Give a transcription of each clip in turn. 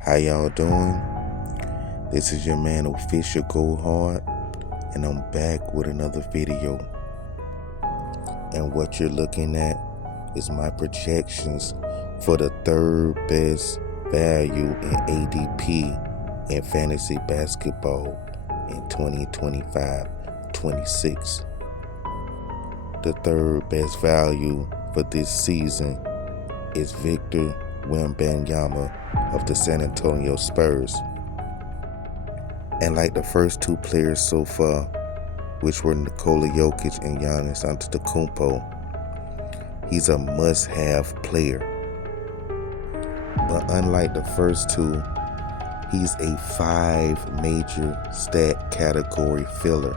How y'all doing? This is your man Official Go Hard, and I'm back with another video. And what you're looking at is my projections for the third best value in ADP in fantasy basketball in 2025-26. The third best value for this season is Victor Wembanyama of the San Antonio Spurs. And like the first two players so far, which were Nikola Jokic and Giannis Antetokounmpo, he's a must-have player. But unlike the first two, he's a 5 major stat category filler.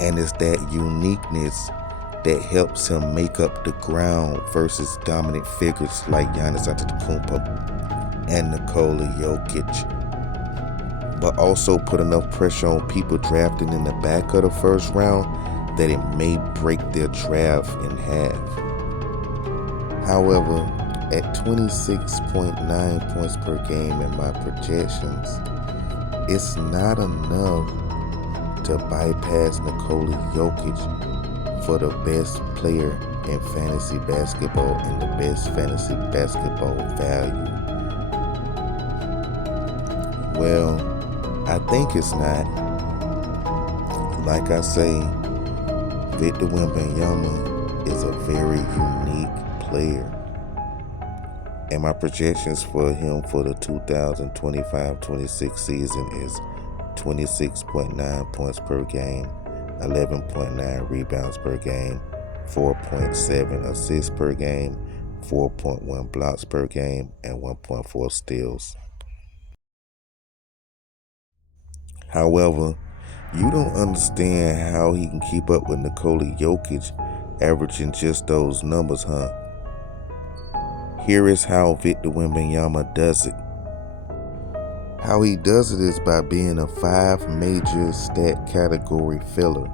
And it's that uniqueness that helps him make up the ground versus dominant figures like Giannis Antetokounmpo and Nikola Jokic. But also put enough pressure on people drafting in the back of the first round that it may break their draft in half. However, at 26.9 points per game in my projections, it's not enough to bypass Nikola Jokic for the best player in fantasy basketball and the best fantasy basketball value. Well, I think it's not. Like I say, Victor Wembanyama is a very unique player. And my projections for him for the 2025-26 season is 26.9 points per game, 11.9 rebounds per game, 4.7 assists per game, 4.1 blocks per game, and 1.4 steals. However, you don't understand how he can keep up with Nikola Jokic averaging just those numbers, huh? Here is how Victor Wembanyama does it. How he does it is by being a 5 major stat category filler.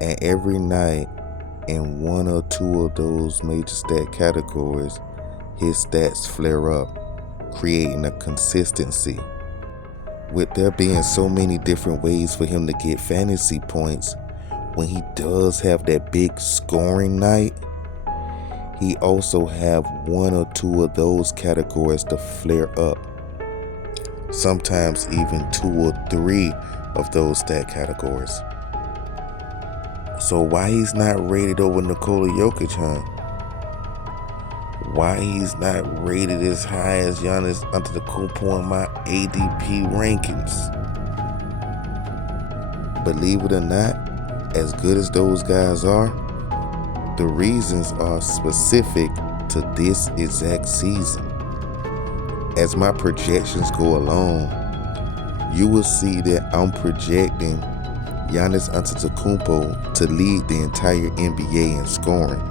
And every night in one or two of those major stat categories, his stats flare up, creating a consistency. With there being so many different ways for him to get fantasy points, when he does have that big scoring night, he also have one or two of those categories to flare up. Sometimes even 2 or 3 of those stat categories. So why he's not rated over Nikola Jokic, huh? Why he's not rated as high as Giannis Antetokounmpo in my ADP rankings? Believe it or not, as good as those guys are, the reasons are specific to this exact season. As my projections go along, you will see that I'm projecting Giannis Antetokounmpo to lead the entire NBA in scoring,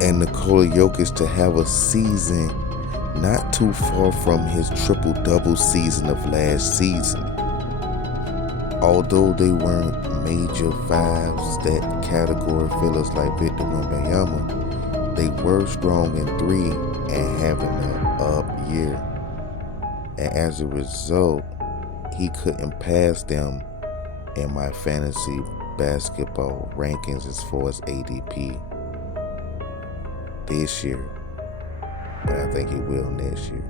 and Nikola Jokic to have a season not too far from his triple-double season of last season. Although they weren't major 5 stat category fillers like Victor Wembanyama, they were strong in 3 and having an up year. And as a result, he couldn't pass them in my fantasy basketball rankings as far as ADP this year, but I think he will next year.